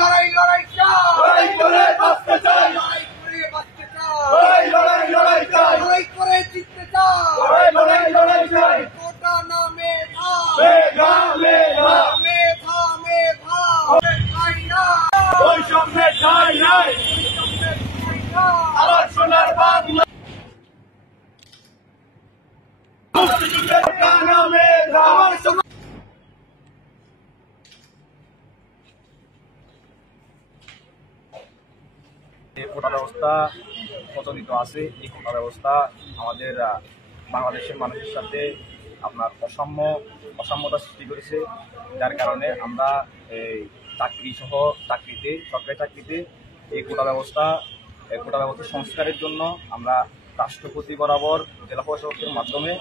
লড়াই চাই, লড়াই করে বাঁচতে চাই, লড়াই করে বাঁচতে চাই, লড়াই চাই, লড়াই করে জিততে চাই, লড়াই চাই। কোটা না মেধা, মেধা মেধা মেধা মেধা ঠাই না, ওই সামনে ঠাই নাই, আমার সোনার বাংলা। কোটা না মেধা, আমার সোনার কোটা ব্যবস্থা প্রচলিত আছে। এই কোটা ব্যবস্থা আমাদের বাংলাদেশের মানুষের সাথে আপনার অসাম্যতা সৃষ্টি করেছে, যার কারণে আমরা এই সরকারি চাকরিতে এই কোটা ব্যবস্থা সংস্কারের জন্য আমরা রাষ্ট্রপতি বরাবর জেলা প্রশাসকের মাধ্যমে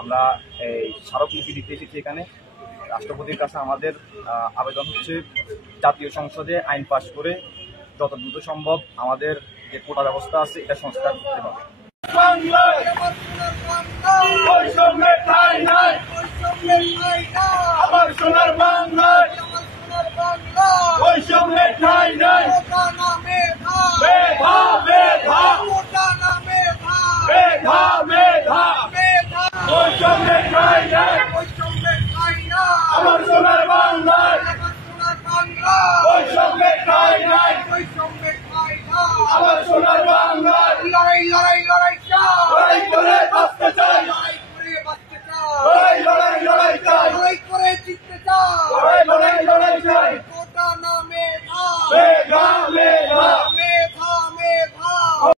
আমরা এই স্মারকলিপি দিতে এসেছি। এখানে রাষ্ট্রপতির কাছে আমাদের আবেদন হচ্ছে জাতীয় সংসদে আইন পাস করে যত দ্রুত সম্ভব আমাদের যে কোটা ব্যবস্থা আছে এটা সংস্কার করতে হবে। আমার সোনার বাংলায়, ওই সামনে ঠাই নাই, মেধা মেধা মেধা মেধা ওই সামনে ঠাই নাই, আমার সোনার বাংলায়, ওই সামনে ঠাই নাই, আমার সোনার বাংলায়। লড়াই